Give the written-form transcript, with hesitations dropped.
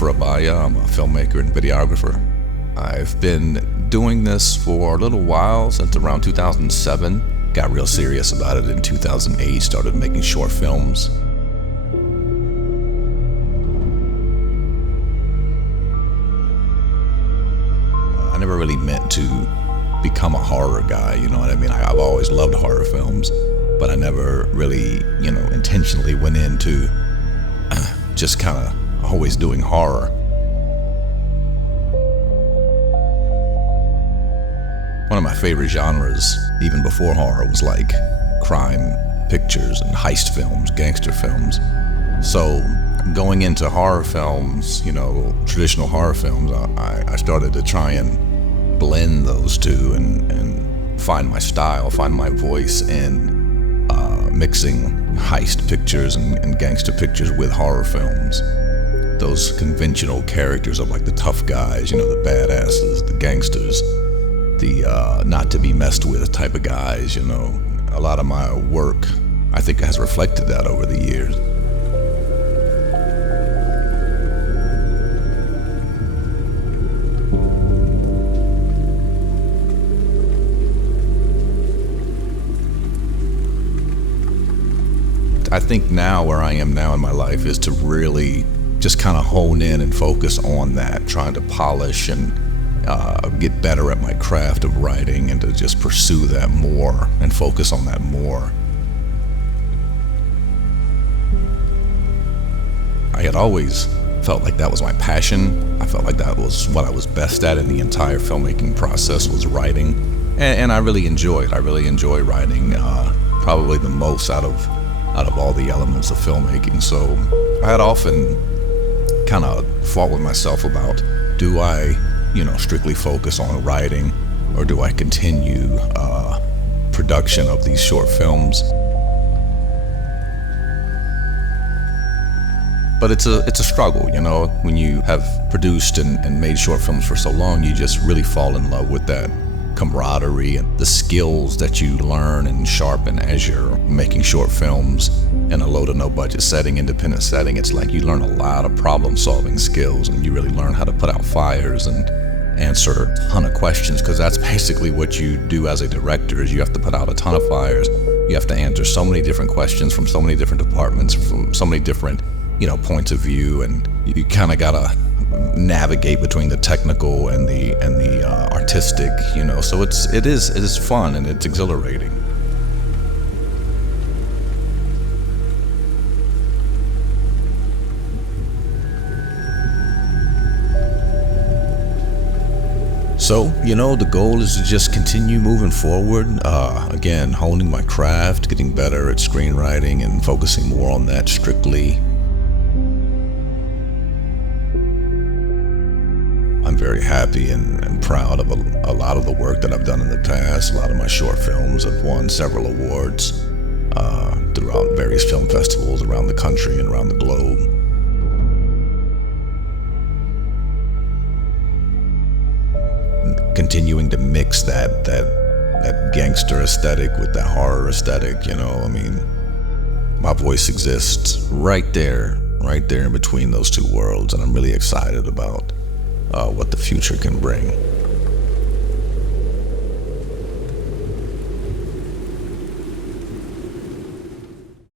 Christopher Abaya. I'm a filmmaker and videographer. I've been doing this for a little while, since around 2007. Got real serious about it in 2008, started making short films. I never really meant to become a horror guy, you know what I mean? I've always loved horror films, but I never really, intentionally went into just kind of always doing horror. One of my favorite genres, even before horror, was like crime pictures and heist films, gangster films. So going into horror films, traditional horror films, I started to try and blend those two and find my style, find my voice in mixing heist pictures and gangster pictures with horror films. Those conventional characters of like the tough guys, the badasses, the gangsters, the not to be messed with type of guys, A lot of my work, I think, has reflected that over the years. I think now where I am now in my life is to really just kind of hone in and focus on that, trying to polish and get better at my craft of writing and to just pursue that more and focus on that more. I had always felt like that was my passion. I felt like that was what I was best at in the entire filmmaking process, was writing. And I really enjoy writing, probably the most out of all the elements of filmmaking. So I had often kind of fought with myself about, do I, strictly focus on writing, or do I continue production of these short films? But it's a struggle, when you have produced and made short films for so long, you just really fall in love with that camaraderie and the skills that you learn and sharpen as you're making short films in a low to no budget setting, independent setting. It's like you learn a lot of problem solving skills, and you really learn how to put out fires and answer a ton of questions, because that's basically what you do as a director, is you have to put out a ton of fires. You have to answer so many different questions from so many different departments, from so many different points of view, and you kind of gotta navigate between the technical and the artistic, so it is fun and it's exhilarating. So, the goal is to just continue moving forward, again, honing my craft, getting better at screenwriting and focusing more on that strictly. I'm very happy and proud of a lot of the work that I've done in the past. A lot of my short films have won several awards throughout various film festivals around the country and around the globe. Continuing to mix that gangster aesthetic with that horror aesthetic, my voice exists right there in between those two worlds, and I'm really excited about what the future can bring.